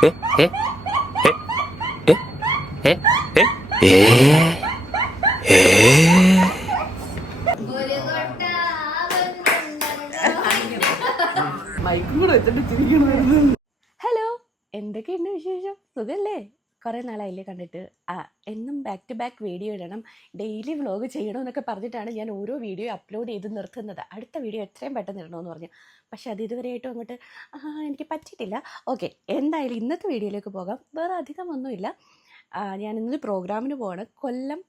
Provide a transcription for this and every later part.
Hello, എന്തൊക്കെയുണ്ട് വിശേഷം? സുഖല്ലേ? കുറേ നാളായില്ലേ കണ്ടിട്ട്. എന്നും ബാക്ക് ടു ബാക്ക് വീഡിയോ ഇടണം, ഡെയിലി വ്ളോഗ് ചെയ്യണമെന്നൊക്കെ പറഞ്ഞിട്ടാണ് ഞാൻ ഓരോ വീഡിയോ അപ്ലോഡ് ചെയ്ത് നിർത്തുന്നത്. അടുത്ത വീഡിയോ എത്രയും പെട്ടെന്ന് ഇടണമെന്ന് പറഞ്ഞു. പക്ഷെ അത് ഇതുവരെയായിട്ടും അങ്ങോട്ട് എനിക്ക് പറ്റിയിട്ടില്ല. ഓക്കെ, എന്തായാലും ഇന്നത്തെ വീഡിയോയിലേക്ക് പോകാം. വേറെ അധികം ഒന്നുമില്ല. ഞാൻ ഇന്നൊരു പ്രോഗ്രാമിന് പോവാണ്. കൊല്ലം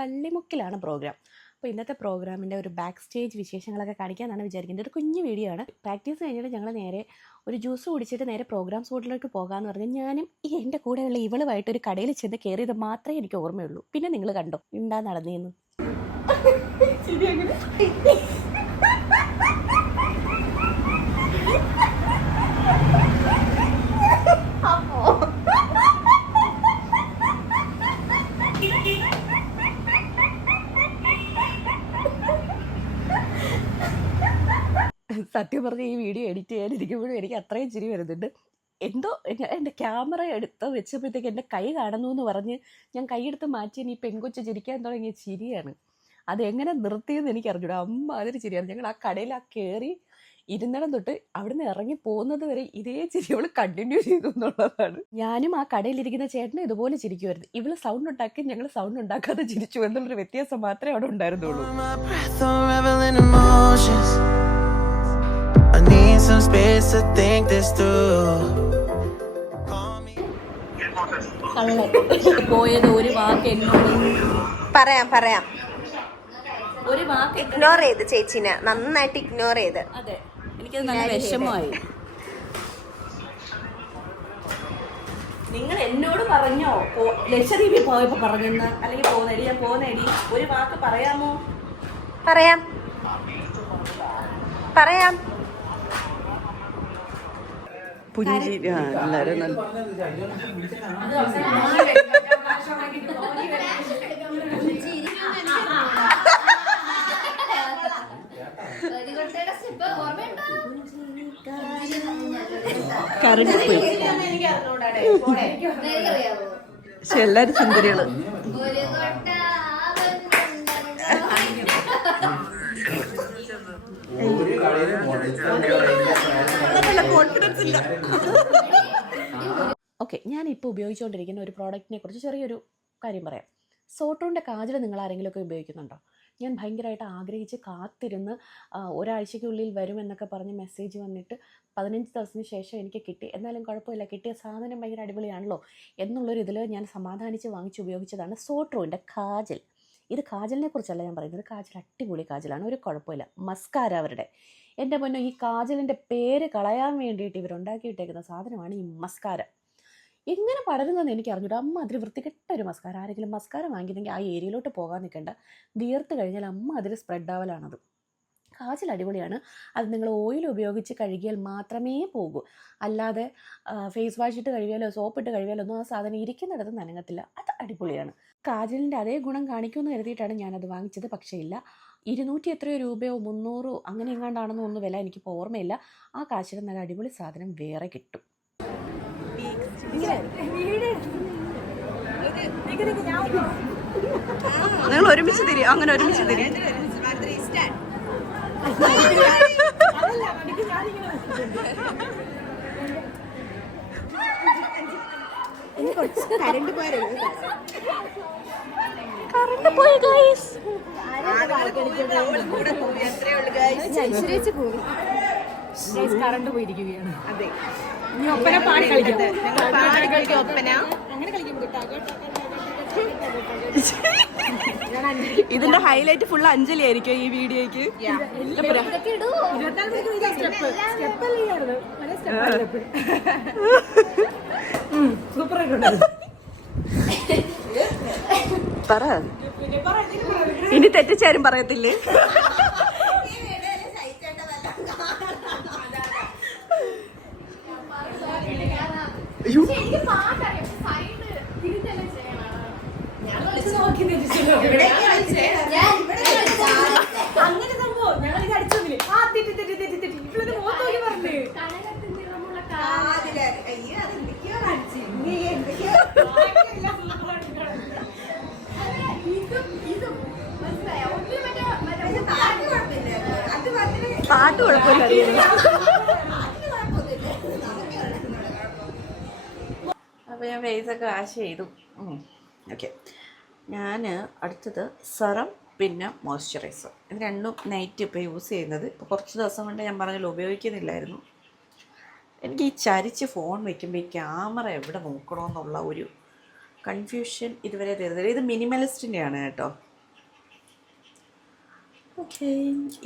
പള്ളിമുക്കിലാണ് പ്രോഗ്രാം. അപ്പോൾ ഇന്നത്തെ പ്രോഗ്രാമിൻ്റെ ഒരു ബാക്ക് സ്റ്റേജ് വിശേഷങ്ങളൊക്കെ കാണിക്കാമെന്നാണ് വിചാരിക്കുന്നത്. ഒരു കുഞ്ഞു വീഡിയോ ആണ്. പ്രാക്ടീസ് കഴിഞ്ഞിട്ട് ഞങ്ങൾ നേരെ ഒരു ജ്യൂസ് കുടിച്ചിട്ട് നേരെ പ്രോഗ്രാം സ്പോട്ടിലേക്ക് പോകാമെന്ന് പറഞ്ഞ് ഞാനും എൻ്റെ കൂടെയുള്ള ഇവളുമായിട്ട് ഒരു കടയിൽ ചെന്ന് കയറിയത് മാത്രമേ എനിക്ക് ഓർമ്മയുള്ളൂ. പിന്നെ നിങ്ങൾ കണ്ടോ ഉണ്ടാ നടന്നേന്ന്. സത്യം പറഞ്ഞ ഈ വീഡിയോ എഡിറ്റ് ചെയ്യാനിരിക്കുമ്പോഴും എനിക്ക് അത്രയും ചിരി വരുന്നുണ്ട്. എന്തോ എൻ്റെ ക്യാമറ എടുത്ത് വെച്ചപ്പോഴത്തേക്ക് എൻ്റെ കൈ കാണുന്നു എന്ന് പറഞ്ഞ് ഞാൻ കൈയെടുത്ത് മാറ്റി ഈ പെൺകൊച്ച് ചിരിക്കാൻ തുടങ്ങിയ ചിരിയാണ്. അതെങ്ങനെ നിർത്തിയെന്ന് എനിക്ക് അറിഞ്ഞൂടാ. അതൊരു ചിരിയാണ്. ഞങ്ങൾ ആ കടയിൽ കയറി ഇരുന്നിടം തൊട്ട് അവിടുന്ന് ഇറങ്ങി പോകുന്നത് വരെ ഇതേ ചിരി അവൾ കണ്ടിന്യൂ ചെയ്തു എന്നുള്ളതാണ്. ഞാനും ആ കടയിലിരിക്കുന്ന ചേട്ടനും ഇതുപോലെ ചിരിക്കുമായിരുന്നു. ഇവള് സൗണ്ട് ഉണ്ടാക്കി, ഞങ്ങൾ സൗണ്ട് ഉണ്ടാക്കാതെ ചിരിച്ചു എന്നുള്ളൊരു വ്യത്യാസം മാത്രമേ അവിടെ ഉണ്ടായിരുന്നുള്ളൂ. Some space to think this through. പോയത് ഒരു വാക്ക് എന്നോട് പറയാം ഒരു വാക്ക് ഇഗ്നോർ ചെയ്ത് ചേച്ചിനെ നന്നായിട്ട് ഇഗ്നോർ ചെയ്ത്. അതെ, എനിക്കത് നല്ല വിഷമമായി. നിങ്ങൾ എന്നോട് പറഞ്ഞോ ലക്ഷദ്വീപിൽ പോയപ്പോ പറഞ്ഞെന്ന്, അല്ലെങ്കിൽ പോന്നേടി ഞാൻ പോന്നേടി, ഒരു വാക്ക് പറയാമോ? പറയാം പുഞ്ചിരി. എല്ലാവരും നല്ല കറണ്ട് പോയി. പക്ഷെ എല്ലാരും സുന്ദരികള്. ഓക്കെ, ഞാനിപ്പോൾ ഉപയോഗിച്ചുകൊണ്ടിരിക്കുന്ന ഒരു പ്രോഡക്റ്റിനെ കുറിച്ച് ചെറിയൊരു കാര്യം പറയാം. സോട്ടോൻ്റെ കാജൽ നിങ്ങൾ ആരെങ്കിലുമൊക്കെ ഉപയോഗിക്കുന്നുണ്ടോ? ഞാൻ ഭയങ്കരമായിട്ട് ആഗ്രഹിച്ച് കാത്തിരുന്ന് ഒരാഴ്ചയ്ക്കുള്ളിൽ വരുമെന്നൊക്കെ പറഞ്ഞ് മെസ്സേജ് വന്നിട്ട് 15 ദിവസത്തിന് ശേഷം എനിക്ക് കിട്ടി. എന്നാലും കുഴപ്പമില്ല, കിട്ടിയ സാധനം ഭയങ്കര അടിപൊളിയാണല്ലോ എന്നുള്ളൊരു ഇതിൽ ഞാൻ സമാധാനിച്ച് വാങ്ങിച്ച് ഉപയോഗിച്ചതാണ് സോട്രോൻ്റെ കാജൽ. ഇത് കാജലിനെ കുറിച്ചല്ല ഞാൻ പറയുന്നത്. കാജൽ അടിപൊളി കാജലാണ്, ഒരു കുഴപ്പമില്ല. മസ്കാര അവരുടെ, എൻ്റെ പൊന്നോ, ഈ കാജലിൻ്റെ പേര് കളയാൻ വേണ്ടിയിട്ട് ഇവരുണ്ടാക്കിയിട്ടേക്കുന്ന സാധനമാണ് ഈ മസ്കാര. എങ്ങനെ പടരുന്നതെന്ന് എനിക്ക് അറിഞ്ഞൂടാ. അതിൽ വൃത്തികെട്ട ഒരു മസ്കാര. ആരെങ്കിലും മസ്കാര വാങ്ങിക്കുന്നെങ്കിൽ ആ ഏരിയയിലോട്ട് പോകാൻ നിൽക്കേണ്ട. വിയർത്ത് കഴിഞ്ഞാൽ അതിൽ സ്പ്രെഡ് ആവലാണത്. കാജൽ അടിപൊളിയാണ്. അത് നിങ്ങൾ ഓയിൽ ഉപയോഗിച്ച് കഴുകിയാൽ മാത്രമേ പോകൂ. അല്ലാതെ ഫേസ് വാഷ് ഇട്ട് കഴുകിയാലോ സോപ്പ് ഇട്ട് കഴുകിയാലോ ഒന്നും ആ സാധനം ഇരിക്കുന്നിടത്ത് നനങ്ങത്തില്ല. അത് അടിപൊളിയാണ്. കാജലിൻ്റെ അതേ ഗുണം കാണിക്കുമെന്ന് കരുതിയിട്ടാണ് ഞാനത് വാങ്ങിച്ചത്. പക്ഷേ ഇല്ല, 200 എത്രയോ രൂപയോ 300 അങ്ങനെ എങ്ങാണ്ടാണെന്നോ ഒന്നും വില എനിക്കിപ്പോൾ ഓർമ്മയില്ല. ആ കാശിന് നല്ല അടിപൊളി സാധനം വേറെ കിട്ടും. നിങ്ങൾ ഒരുമിച്ച് തിരി, അങ്ങനെ ഒരുമിച്ച് തിരി. കറണ്ട് പോയി ഗൈസ്. കറണ്ട് പോയിരിക്കുകയാണ്. അതെ, ഇനി ഒപ്പന പാടി കളിക്കാം. ഒപ്പന അങ്ങനെ കളിക്കും. ഇതിന്റെ ഹൈലൈറ്റ് ഫുൾ അഞ്ജലി ആയിരിക്കും ഈ വീഡിയോക്ക്. പറ, ഇനി തെറ്റിച്ചാരും പറയത്തില്ലേ? അങ്ങനെ സംഭവം ഞങ്ങൾ ഇത് അടിച്ചോന്നില്ലേ? തെറ്റി ഇവളത് മോത്തോക്കി പറഞ്ഞു. അപ്പോൾ ഞാൻ ഫേസൊക്കെ വാഷ് ചെയ്തു. ഓക്കെ, ഞാൻ അടുത്തത് സെറം പിന്നെ മോയ്സ്ചറൈസർ, ഇത് രണ്ടും നൈറ്റ് ഇപ്പോൾ യൂസ് ചെയ്യുന്നത്. ഇപ്പോൾ കുറച്ച് ദിവസം കൊണ്ട് ഞാൻ പറഞ്ഞല്ലോ ഉപയോഗിക്കുന്നില്ലായിരുന്നു. എനിക്ക് ഈ ചരിച്ച് ഫോൺ വയ്ക്കുമ്പോൾ ഈ ക്യാമറ എവിടെ നോക്കണമെന്നുള്ള ഒരു കൺഫ്യൂഷൻ ഇതുവരെ തീർന്നില്ല. ഇത് മിനിമലിസ്റ്റിൻ്റെയാണ് കേട്ടോ. ഓക്കെ,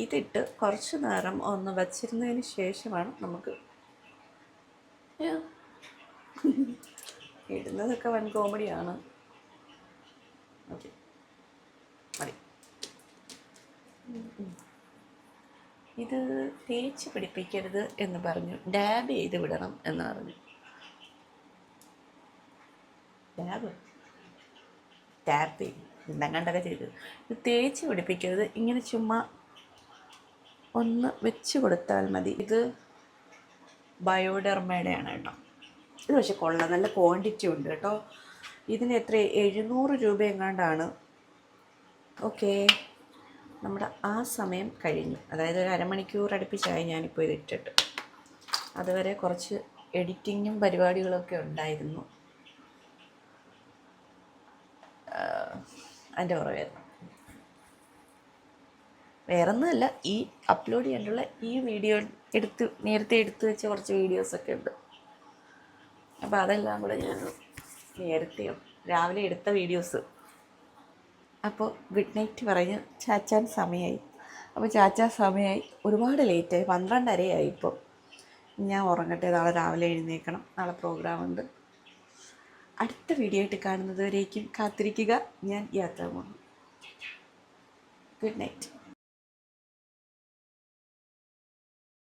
ഇതിട്ട് കുറച്ച് നേരം ഒന്ന് വച്ചിരുന്നതിന് ശേഷമാണ് നമുക്ക് ഇടുന്നതൊക്കെ വൻ കോമഡിയാണ്. ഓക്കെ, മതി. ഇത് തേച്ച് പിടിപ്പിക്കരുത് എന്ന് പറഞ്ഞു, ഡാബ് ചെയ്ത് വിടണം എന്ന് പറഞ്ഞു. ടാപ്പ് ചെയ്യും എന്തെങ്ങാണ്ടൊക്കെ ചെയ്ത്, ഇത് തേച്ച് പിടിപ്പിക്കരുത്, ഇങ്ങനെ ചുമ്മാ ഒന്ന് വെച്ച് കൊടുത്താൽ മതി. ഇത് ബയോഡെർമയുടെയാണ് കേട്ടോ. ഇത് പക്ഷെ കൊള്ളാം, നല്ല ക്വാണ്ടിറ്റി ഉണ്ട് കേട്ടോ. ഇതിന് എത്ര 700 രൂപ എങ്ങാണ്ടാണ്. ഓക്കെ, നമ്മുടെ ആ സമയം കഴിഞ്ഞു. അതായത് ഒരു അരമണിക്കൂർ അടുപ്പിച്ചായി ഞാനിപ്പോൾ ഇത് ഇട്ടിട്ട്. അതുവരെ കുറച്ച് എഡിറ്റിങ്ങും പരിപാടികളൊക്കെ ഉണ്ടായിരുന്നു, അതിൻ്റെ പുറമായിരുന്നു. വേറൊന്നുമല്ല, ഈ അപ്ലോഡ് ചെയ്യാനുള്ള ഈ വീഡിയോ നേരത്തെ എടുത്ത് വെച്ച കുറച്ച് വീഡിയോസൊക്കെ ഉണ്ട്. അപ്പോൾ അതെല്ലാം കൂടെ ഞാൻ നേരത്തെ രാവിലെ എടുത്ത വീഡിയോസ്. അപ്പോൾ ഗുഡ് നൈറ്റ് പറഞ്ഞ് ചാച്ചാൻ സമയമായി. അപ്പോൾ ചാച്ചാൻ സമയമായി, ഒരുപാട് ലേറ്റായി, 12:30 ഇപ്പോൾ. ഞാൻ ഉറങ്ങട്ടെ, നാളെ രാവിലെ എഴുന്നേൽക്കണം, നാളെ പ്രോഗ്രാമുണ്ട്. അടുത്ത വീഡിയോ ആയിട്ട് കാണുന്നത് വരേക്കും കാത്തിരിക്കുക. ഞാൻ യാത്ര പോകുന്നു. Good night.